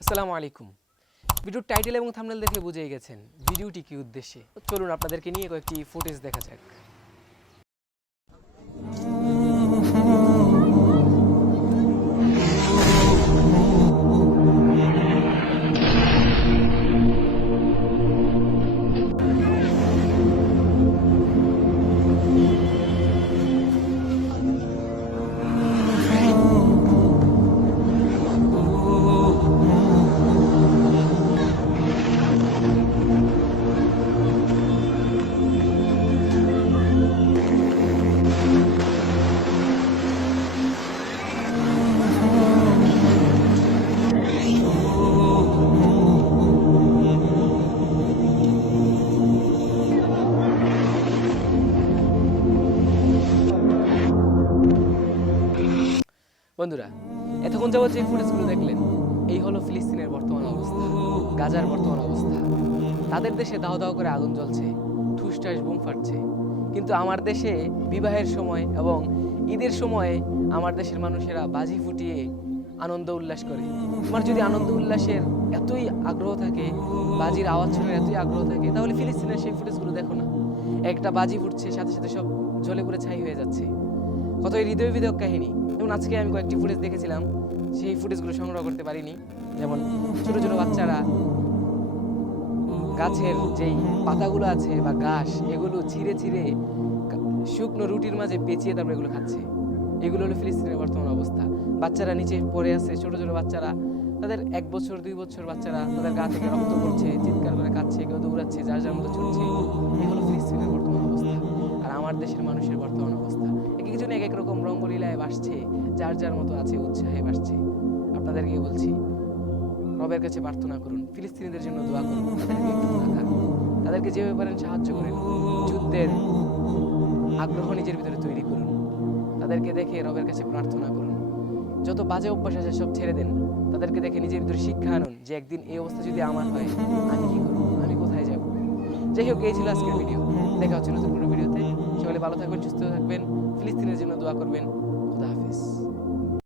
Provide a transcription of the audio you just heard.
আসসালামু আলাইকুম। ভিডিওর টাইটেল এবং থাম্বনেল দেখে বুঝেই গেছেন ভিডিওটি কি উদ্দেশ্যে। চলুন আপনাদেরকে নিয়ে কয়েকটি ফুটেজ দেখা যাক। বন্ধুরা, এতক্ষণ যাবত যে ফুটেজগুলো দেখলেন, এই হলো ফিলিস্তিনের বর্তমান অবস্থা, গাজার বর্তমান অবস্থা। তাদের দেশে দাও দাও করে আগুন জ্বলছে, ঠুসঠাস বুম ফাটছে। কিন্তু আমার দেশে বিবাহের সময় এবং ঈদের সময়ে আমার দেশের মানুষেরা বাজি ফুটিয়ে আনন্দ উল্লাস করে। তোমার যদি আনন্দ উল্লাসের এতই আগ্রহ থাকে, বাজির আওয়াজ শোনার এতই আগ্রহ থাকে, তাহলে ফিলিস্তিনের সেই ফুটেজগুলো দেখো না। একটা বাজি ফুটছে, সাথে সাথে সব জ্বলে পুড়ে ছাই হয়ে যাচ্ছে। কতই হৃদয় বিদক কাহিনী। যেমন আজকে আমি কয়েকটি ফুটেজ দেখেছিলাম, সেই ফুটেজগুলো সংগ্রহ করতে পারিনি। যেমন ছোট ছোট বাচ্চারা গাছের যেই পাতাগুলো আছে বা ঘাস, এগুলো ছিঁড়ে ছিঁড়ে শুকনো রুটির মাঝে পেঁচিয়ে তারপর এগুলো খাচ্ছে। এগুলো হলো ফিলিস্তিনের বর্তমান অবস্থা। বাচ্চারা নিচে পড়ে আছে, ছোট ছোট বাচ্চারা, তাদের 1 বছর 2 বছর বাচ্চারা, তাদের গা থেকে রক্ত পড়ছে, চিৎকার করে কাঁদছে, কেউ দৌড়াচ্ছে, যার যার মতো ছুটছে। এই হলো ফিলিস্তিনের বর্তমান অবস্থা। আর আমার দেশের মানুষের বর্তমান অবস্থা, এক একজন এক এক রকম রঙ্গলীলায় ভাসছে, যার যার মতো আছে, উৎসাহে ভাসছে। আপনাদেরকে বলছি, রবের কাছে প্রার্থনা করুন, ফিলিস্তিনিদের জন্য দোয়া করুন, তাদেরকে একটু রাখান, তাদেরকে যেভাবে পারেন সাহায্য করেন। যুদ্ধের আগ্রহ নিজের ভিতরে তৈরি করুন, তাদেরকে দেখে রবের কাছে প্রার্থনা করুন। যত বাজে অভ্যাস আছে সব ছেড়ে দেন, তাদেরকে দেখে নিজের ভিতরে শিক্ষা আনুন যে একদিন এই অবস্থা যদি আমার হয়, আমি কি করব, আমি কোথায় যাব। যাই হোক, এই ছিল আজকের ভিডিও। দেখা হচ্ছে নতুন কোনো ভিডিওতে। সকলে ভালো থাকবেন, সুস্থ থাকবেন, ফিলিস্তিনের জন্য দোয়া করবেন। খুদা হাফেজ।